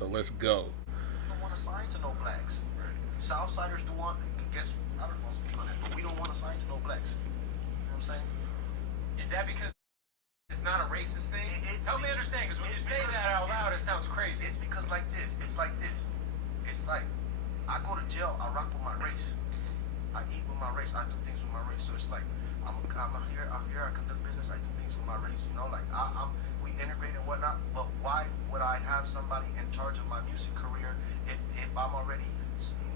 So let's go. Don't want to sign to no blacks. Southsiders do want. Guess I don't want to speak on that, but we don't want to sign to no blacks. You know what I'm saying? Is that because it's not a racist thing? Help me understand, because when you say that out loud, it sounds crazy. It's because like this. It's like this. It's like I go to jail. I rock with my race. I eat with my race. I do things with my race. So it's like I'm here. I conduct business. I do things with my race. You know, like we integrate and whatnot. But why would I have somebody in charge of my music career if I'm already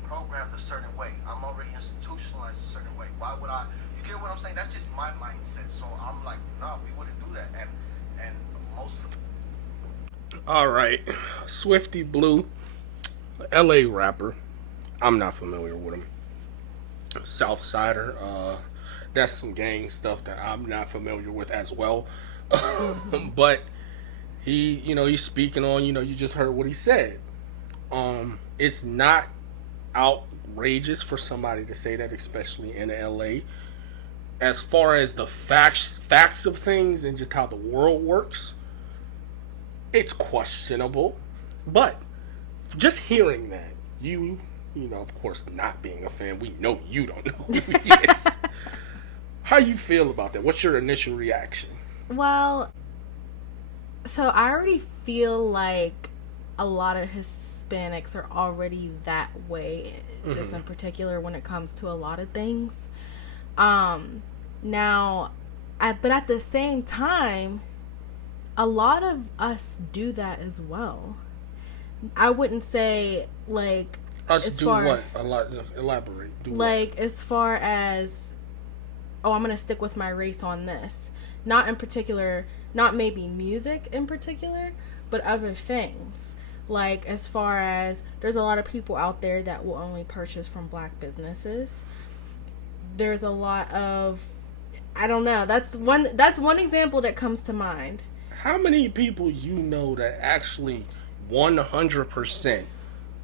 programmed a certain way? I'm already institutionalized a certain way. Why would I? You get what I'm saying? That's just my mindset. So I'm like, no, we wouldn't do that. And most of them. All right, Swifty Blue, LA rapper. I'm not familiar with him. Southsider. That's some gang stuff that I'm not familiar with as well. But he's speaking on. You just heard what he said. It's not outrageous for somebody to say that, especially in LA. As far as the facts of things and just how the world works, it's questionable. But just hearing that, of course, not being a fan, we know you don't know who he is. How you feel about that? What's your initial reaction? Well, so I already feel like a lot of Hispanics are already that way, just in particular when it comes to a lot of things. But at the same time, a lot of us do that as well. I wouldn't say like us do what? A lot. Elaborate. Do like what? As far as, I'm gonna stick with my race on this. Not in particular, not maybe music in particular, but other things. Like, as far as, there's a lot of people out there that will only purchase from black businesses. There's a lot of, I don't know, that's one example that comes to mind. How many people that actually 100%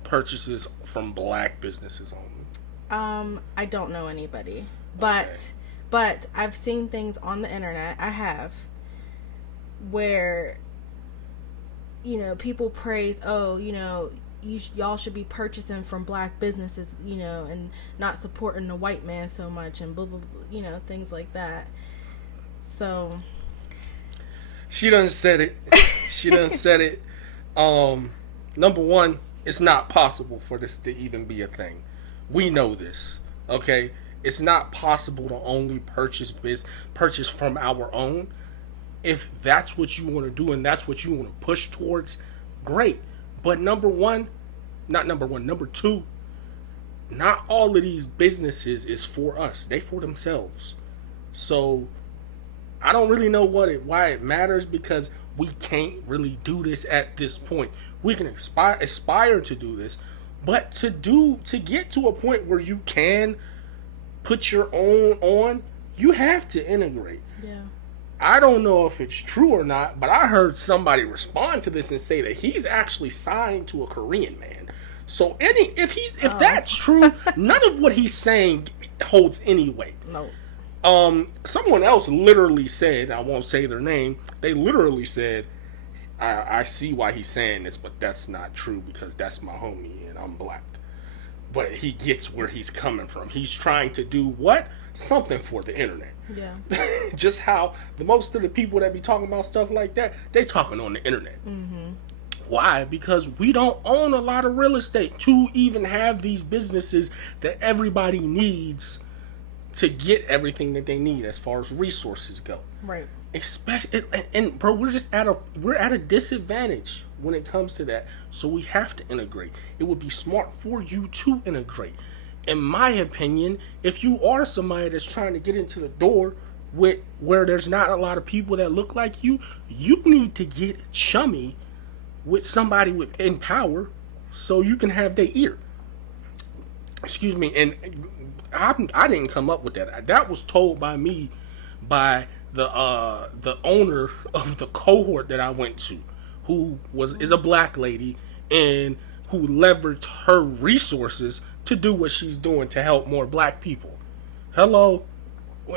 purchases from black businesses only? I don't know anybody. But I've seen things on the internet, I have, where people praise, y'all should be purchasing from black businesses, and not supporting the white man so much, and blah, blah, blah, things like that. So. She done said it. Number one, it's not possible for this to even be a thing. We know this, okay? It's not possible to only purchase from our own. If that's what you want to do and that's what you want to push towards, great. But number two, not all of these businesses is for us. They for themselves. So I don't really know why it matters, because we can't really do this at this point. We can aspire to do this, but to get to a point where you can put your own on, you have to integrate. Yeah. I don't know if it's true or not, but I heard somebody respond to this and say that he's actually signed to a Korean man. So if that's true, none of what he's saying holds any weight. No. Someone else literally said, I won't say their name, they literally said, I see why he's saying this, but that's not true because that's my homie and I'm black. But he gets where he's coming from. He's trying to do what? Something for the internet. Yeah. Just how most of the people that be talking about stuff like that, they talking on the internet. Mm-hmm. Why? Because we don't own a lot of real estate to even have these businesses that everybody needs to get everything that they need as far as resources go. Right. Especially, and bro, we're at a disadvantage when it comes to that. So we have to integrate. It would be smart for you to integrate. In my opinion, if you are somebody that's trying to get into the door where there's not a lot of people that look like you need to get chummy with somebody in power so you can have their ear. Excuse me. And I didn't come up with that. That was told by me by the owner of the cohort that I went to, who is a black lady and who leveraged her resources to do what she's doing to help more black people. Hello.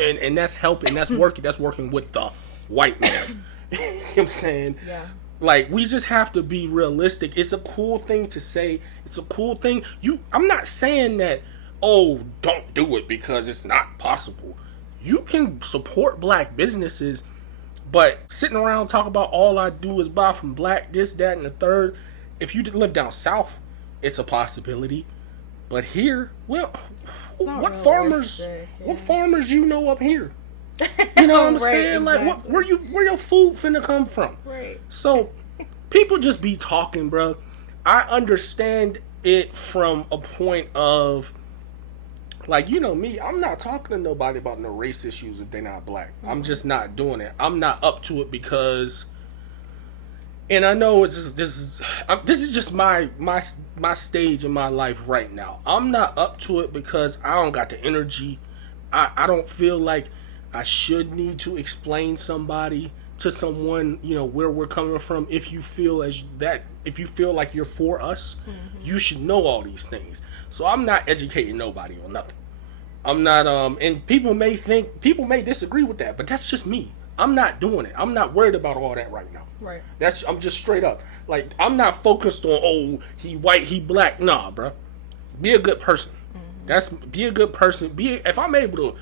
And that's helping, that's working with the white man. You know what I'm saying? Yeah. Like, we just have to be realistic. It's a cool thing to say. It's a cool thing. I'm not saying that, oh, don't do it because it's not possible. You can support black businesses, but sitting around talking about all I do is buy from black, this, that, and the third. If you live down south, it's a possibility. But here, well, what farmers you know up here? You know what I'm saying? Exactly. Like, where your food finna come from? Right. So, people just be talking, bro. I understand it from a point of, like, you know me, I'm not talking to nobody about no race issues if they're not black. Mm-hmm. I'm just not doing it. I'm not up to it because, and I know this is just my stage in my life right now. I'm not up to it because I don't got the energy. I don't feel like I should need to explain to someone, you know, where we're coming from. If you feel like you're for us, mm-hmm. you should know all these things. So I'm not educating nobody on nothing. I'm not, and people may disagree with that, but that's just me. I'm not doing it. I'm not worried about all that right now. Right. I'm just straight up. Like, I'm not focused on, oh, he white, he black. Nah, bro. Be a good person. Mm-hmm. Be a good person. If I'm able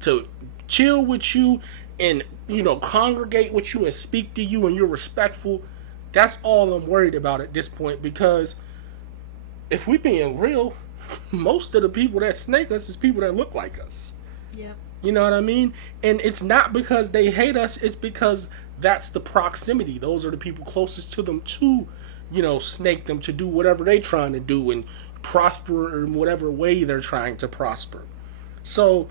to chill with you and, you know, congregate with you and speak to you and you're respectful, that's all I'm worried about at this point. Because if we being real, most of the people that snake us is people that look like us. Yeah. You know what I mean? And it's not because they hate us, it's because that's the proximity. Those are the people closest to them to, you know, snake them to do whatever they're trying to do and prosper in whatever way they're trying to prosper. So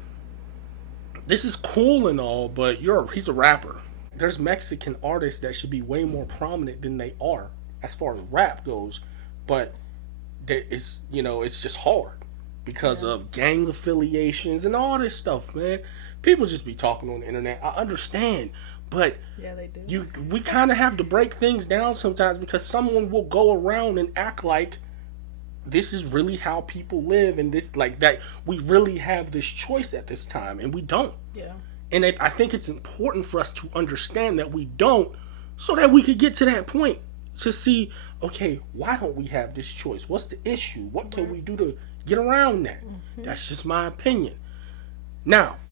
this is cool and all, but he's a rapper. There's Mexican artists that should be way more prominent than they are as far as rap goes, but it's, you know, it's just hard because of gang affiliations and all this stuff, man. People just be talking on the internet. I understand, but yeah, they do. We kind of have to break things down sometimes because someone will go around and act like this is really how people live, and this, like, that we really have this choice at this time, and we don't. Yeah. And I think it's important for us to understand that we don't, so that we could get to that point to see, okay, why don't we have this choice? What's the issue? What can we do to get around that? Mm-hmm. That's just my opinion. Now,